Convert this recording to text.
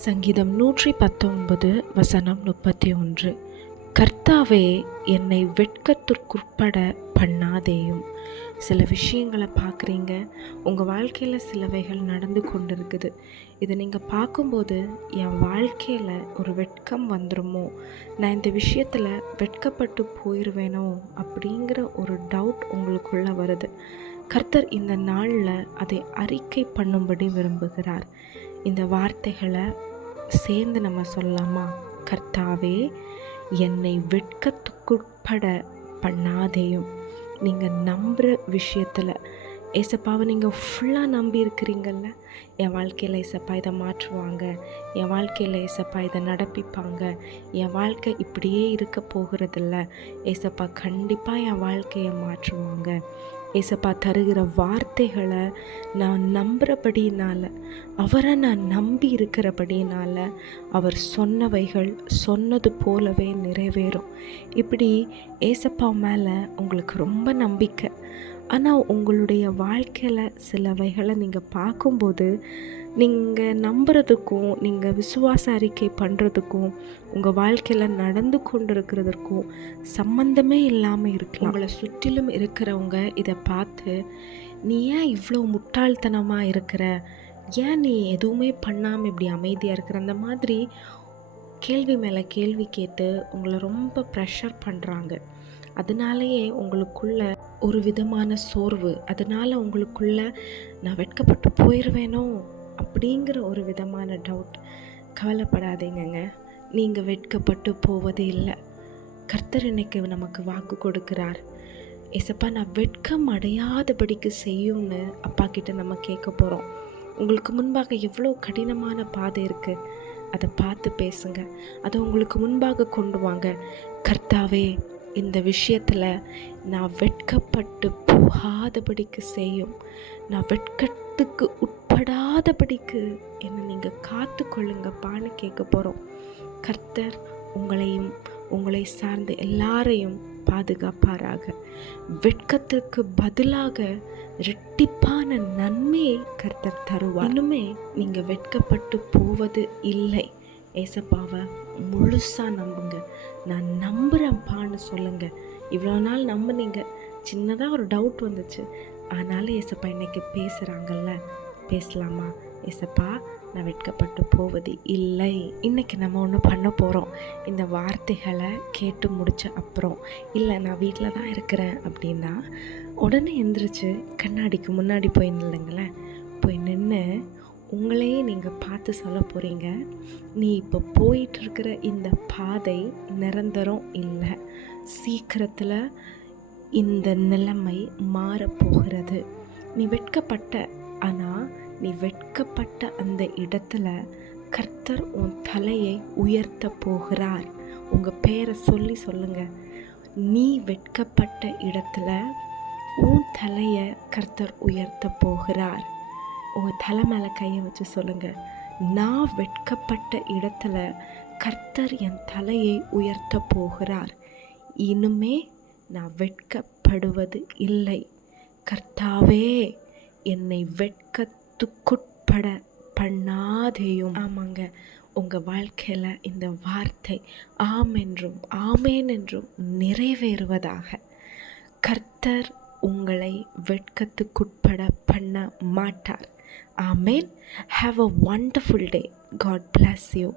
சங்கீதம் நூற்றி பத்தொன்பது வசனம் முப்பத்தி ஒன்று கர்த்தாவே என்னை வெட்கத்திற்குட்பட பண்ணாதேயும். சில விஷயங்களை பார்க்குறீங்க. உங்கள் வாழ்க்கையில் சிலவைகள் நடந்து கொண்டு இருக்குது இதை நீங்கள் பார்க்கும்போது என் வாழ்க்கையில் ஒரு வெட்கம் வந்துடுமோ நான் இந்த விஷயத்தில் வெட்கப்பட்டு போயிடுவேனோ அப்படிங்கிற ஒரு டவுட் உங்களுக்குள்ளே வருது. கர்த்தர் இந்த நாளில் அதை அறிக்கை பண்ணும்படி விரும்புகிறார். இந்த வார்த்தைகளை சேர்ந்து நம்ம சொல்லலாமா? கர்த்தாவே என்னை வெட்கத்துக்குட்பட பண்ணாதேயும் நீங்கள் நம்புகிற விஷயத்தில் ஏசப்பாவை நீங்கள் ஃபுல்லாக நம்பி இருக்கிறீங்கல்ல? என் வாழ்க்கையில் ஏசப்பா இதை மாற்றுவாங்க. என் வாழ்க்கையில் ஏசப்பா இதை நடப்பிப்பாங்க. என் வாழ்க்கை இப்படியே இருக்க போகிறதில்ல. ஏசப்பா கண்டிப்பாக என் வாழ்க்கையை மாற்றுவாங்க. ஏசப்பா தருகிற வார்த்தைகளை நான் நம்புகிறபடினால் அவரை நான் நம்பி இருக்கிறபடினால அவர் சொன்னவைகள் சொன்னது போலவே நிறைவேறும். இப்படி ஏசப்பா மேலே உங்களுக்கு ரொம்ப நம்பிக்கை. ஆனால் உங்களுடைய வாழ்க்கையில் சிலவைகளை நீங்கள் பார்க்கும்போது நீங்கள் நம்புறதுக்கும் நீங்கள் விசுவாச அறிக்கை பண்ணுறதுக்கும் உங்கள் வாழ்க்கையில் நடந்து கொண்டிருக்கிறதுக்கும் சம்மந்தமே இல்லாமல் இருக்கலாம். உங்களை சுற்றிலும் இருக்கிறவங்க இதை பார்த்து நீ ஏன் இவ்வளோ முட்டாள்தனமாக இருக்கிற? ஏன் நீ எதுவுமே பண்ணாமல் இப்படி அமைதியாக இருக்கிற? அந்த மாதிரி கேள்வி மேலே கேள்வி கேட்டு உங்களை ரொம்ப ப்ரெஷர் பண்ணுறாங்க அதனாலேயே உங்களுக்குள்ள ஒரு விதமான சோர்வு. அதனால் உங்களுக்குள்ள நான் வெட்கப்பட்டு போயிடுவேனோ அப்படிங்கிற ஒரு விதமான டவுட் கவலைப்படாதீங்கங்க. நீங்கள் வெட்கப்பட்டு போவதே இல்லை. கர்த்தர் இன்னைக்கு நமக்கு வாக்கு கொடுக்கிறார்? ஏசப்பா நான் வெட்கம் அடையாதபடிக்கு செய்யும்னு அப்பா கிட்ட நம்ம கேட்க போகிறோம் உங்களுக்கு முன்பாக எவ்வளோ கடினமான பாதை இருக்குது அதை பார்த்து பேசுங்க. அதை உங்களுக்கு முன்பாக கொண்டு வாங்க. கர்த்தாவே இந்த விஷயத்தில் நான் வெட்கப்பட்டு போகாதபடிக்கு செய்யும். நான் வெட்கத்துக்கு உட்படாதபடிக்கு என்னை நீங்கள் காத்து கொள்ளுங்கப்பான்னு கேட்க போகிறோம் கர்த்தர் உங்களையும் உங்களை சார்ந்த எல்லாரையும் பாதுகாப்பாராக. வெட்கத்திற்கு பதிலாக ரெட்டிப்பான நன்மையை கர்த்தர் தருவார். இன்னுமே நீங்கள் வெட்கப்பட்டு போவது இல்லை. ஏசப்பாவை முழுசாக நம்புங்க. நான் நம்புகிறேன்ப்பான்னு சொல்லுங்கள் இவ்வளோ நாள் நம்புனீங்க. சின்னதாக ஒரு டவுட் வந்துச்சு. ஆனாலும் ஏசப்பா இன்னைக்கு பேசுகிறாங்கல்ல பேசலாமா? ஏசப்பா நான் வெட்கப்பட்டு போவது இல்லை. இன்றைக்கி நம்ம ஒன்று பண்ண போகிறோம் இந்த வார்த்தைகளை கேட்டு முடித்த அப்புறம். இல்லை நான் வீட்டில் தான் இருக்கிறேன் அப்படின்னா உடனே எந்திரிச்சு கண்ணாடிக்கு முன்னாடி போய் நில்லுங்களேன். போய் நின்று உங்களையே நீங்கள் பார்த்து சொல்ல போகிறீங்க நீ இப்போ போயிட்டுருக்கிற இந்த பாதை நிரந்தரம் இல்லை. சீக்கிரத்தில் இந்த நிலைமை மாறப்போகிறது நீ வெட்கப்பட்ட ஆனால் நீ வெட்கப்பட்ட அந்த இடத்துல கர்த்தர் உன் தலையை உயர்த்த போகிறார். உங்கள் பேரை சொல்லி சொல்லுங்கள் நீ வெட்கப்பட்ட இடத்துல உன் தலையை கர்த்தர் உயர்த்த போகிறார். உங்கள் தலை மேலே கையை வச்சு சொல்லுங்கள் நான் வெட்கப்பட்ட இடத்துல கர்த்தர் என் தலையை உயர்த்த போகிறார். இனிமே நான் வெட்கப்படுவது இல்லை. கர்த்தாவே என்னை வெட்கத்துக்குட்பட பண்ணாதேயும். ஆமாங்க. உங்கள் வாழ்க்கையில் இந்த வார்த்தை ஆம் என்றும் ஆமேன் என்றும் நிறைவேறுவதாக. கர்த்தர் உங்களை வெட்கத்துக்குட்பட பண்ண மாட்டார். Amen. Have a wonderful day God bless you